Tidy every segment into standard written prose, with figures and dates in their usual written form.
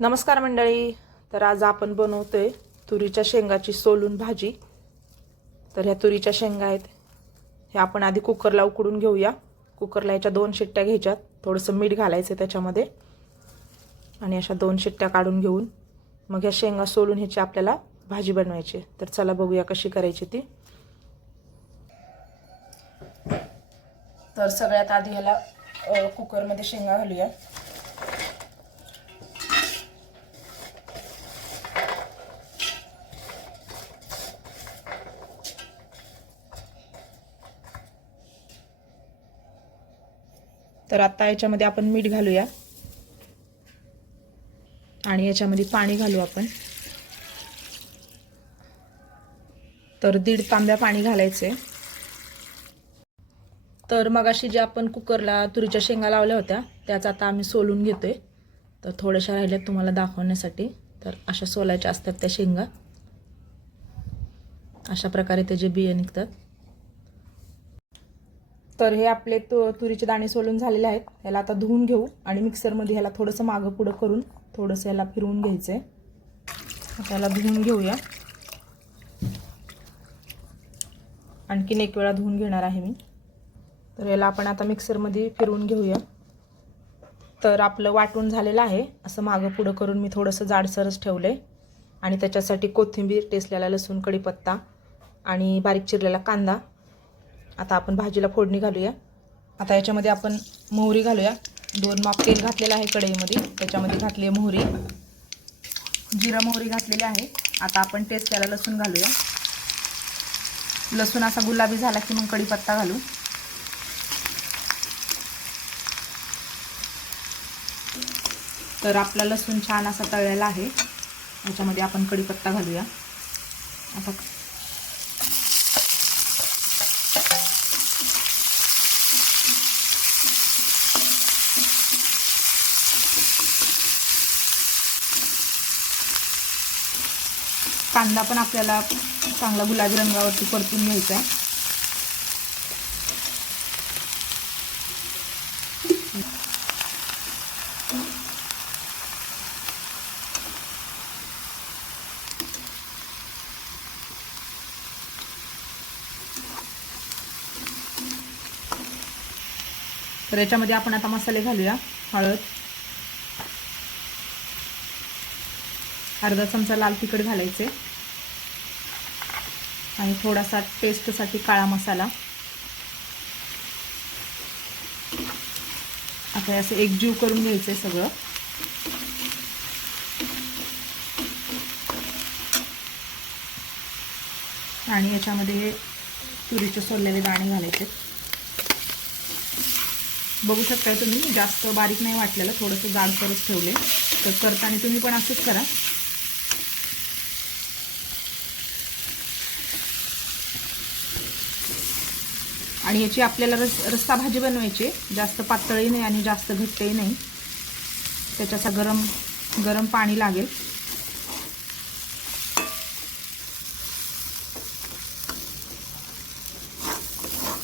नमस्कार मंडळी. तर आज आपण बनवतोय तुरीच्या शेंगाची सोलून भाजी. तर ह्या तुरीच्या शेंगा आहेत, हे आपण आधी कुकरला उकडून घेऊया. कुकरला याच्या 2 शिट्ट्या घ्यायच्यात, थोडंसं मीठ घालायचं त्याच्यामध्ये आणि अशा 2 शिट्ट्या काढून घेऊन मग ह्या शेंगा सोलून ह्याची आपल्याला भाजी बनवायची. तर चला बघूया कशी करायची ती. तर सगळ्यात आधी ह्याला कुकरमध्ये शेंगा घालूया. तर आता याच्यामध्ये आपण मीठ घालूया आणि याच्यामध्ये पाणी घालू आपण. तर 1.5 तांब्या पाणी घालायचे. तर मगाशी जे आपण कुकरला तुरीच्या शेंगा लावल्या होत्या त्याच आता आम्ही सोलून घेतोय. तर थोड्याशा राहिल्यात तुम्हाला दाखवण्यासाठी. तर अशा सोलायच्या असतात त्या शेंगा, अशा प्रकारे त्याचे बिये निघतात. तर हे आपले तुरीचे दाणे सोलून झालेले आहेत. याला आता धुवून घेऊ आणि मिक्सरमध्ये ह्याला थोडंसं मागं पुढं करून थोडंसं याला फिरवून घ्यायचं आहे. आता याला धुवून घेऊया. आणखीन एक वेळा धुवून घेणार आहे मी. तर याला आपण आता मिक्सरमध्ये फिरवून घेऊया. तर आपलं वाटून झालेलं आहे. असं मागं पुढं करून मी थोडंसं जाडसरच ठेवलं आहे आणि त्याच्यासाठी कोथिंबीर, टेचलेला लसूण, कढीपत्ता आणि बारीक चिरलेला कांदा. आता आपण भाजीला फोडणी घालूया. आता याच्यामध्ये आपण मोहरी घालूया. 2 माप तेल घातलेलं आहे कढईमध्ये, त्याच्यामध्ये घातली आहे मोहरी, जिरा मोहरी घातलेली आहे. आता आपण टेचलेला लसूण घालूया. लसूण असा गुलाबी झाला की मग कढीपत्ता घालू. तर आपला लसूण छान असा तळलेला आहे. याच्यामध्ये आपण कढीपत्ता घालूया. आता कांदा पण आपल्याला चांगला गुलाबी रंगावरती परतून घ्यायचा आहे. तर याच्यामध्ये आपण आता मसाले घालूया. हळद, अर्धा चमचा लाल तिखट घालायचे आणि थोडासा टेस्टसाठी काळा मसाला. आता हे असं एकजीव करून घ्यायचं आहे सगळं. आणि याच्यामध्ये तुरीचे सोललेले दाणे घालायचे. बघू शकताय तुम्ही, जास्त बारीक नाही वाटलेलं, थोडंसं जाडसरच ठेवले. तर करताना तुम्ही पण असंच करा. आणि याची आपल्याला रस्सा भाजी बनवायची, जास्त पातळही नाही आणि जास्त घट्टही नाही. त्याच्याचा गरम पाणी लागेल.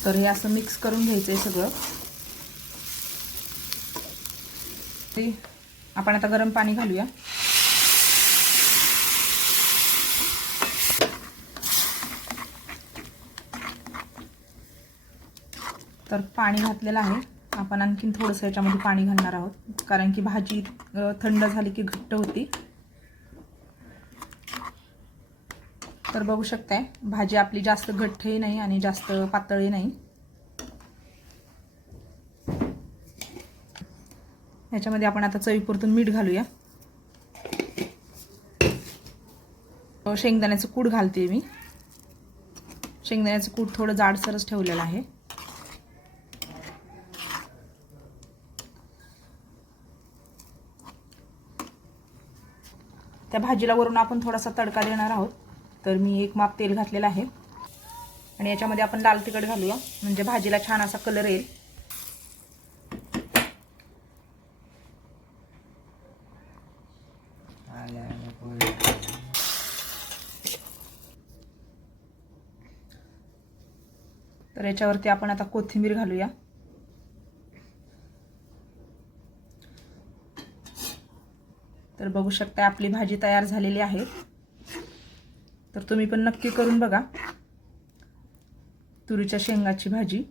तर हे असं मिक्स करून घ्यायचं आहे सगळं. आपण आता गरम पाणी घालूया. तर पाणी घातलेलं आहे. आपण आणखीन थोडंसं याच्यामध्ये पाणी घालणार आहोत, कारण की भाजी थंड झाली की घट्ट होती. तर बघू शकताय, भाजी आपली जास्त घट्टही नाही आणि जास्त पातळही नाही. याच्यामध्ये आपण आता चवीपुरतं मीठ घालूया. शेंगदाण्याचं कूट घालते मी. शेंगदाण्याचं कूट थोडं जाडसरच ठेवलेलं आहे. त्या भाजीला वरून आपण थोडासा तडका देणार आहोत. तर मी 1 माप तेल घातलेलं आहे आणि याच्यामध्ये आपण लाल तिखट घालूया, म्हणजे भाजीला छान असा कलर येईल. तर याच्यावरती आपण आता कोथिंबीर घालूया. तर बघू शकता आपली भाजी तयार झालेली आहे. तर तुम्ही पण नक्की करून बघा तुरीच्या शेंगाची भाजी.